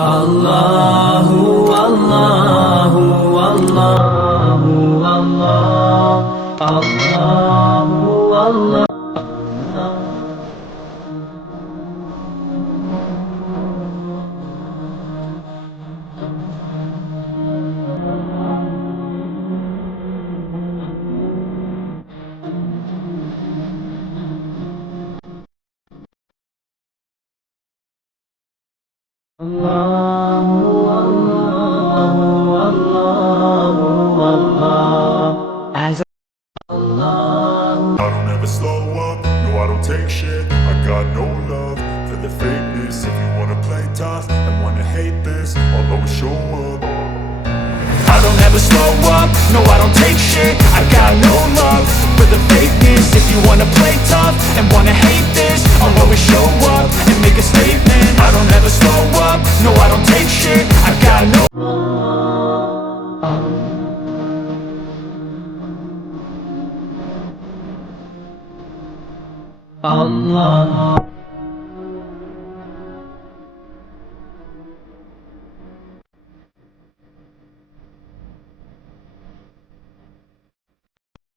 Allahu Allahu Allahu Allah, Allahu Allah. Allahu Allahu Allahu Allah. As I don't ever slow up, no I don't take shit. I got no love for the fakeness. If you wanna play tough and wanna hate this, I'll always show up. I don't ever slow up, no I don't take shit. I got no love for the fakeness. If you wanna play tough and wanna hate this, I'll always show up and make a statement. I don't ever slow up, no I don't take shit. I got no Allah.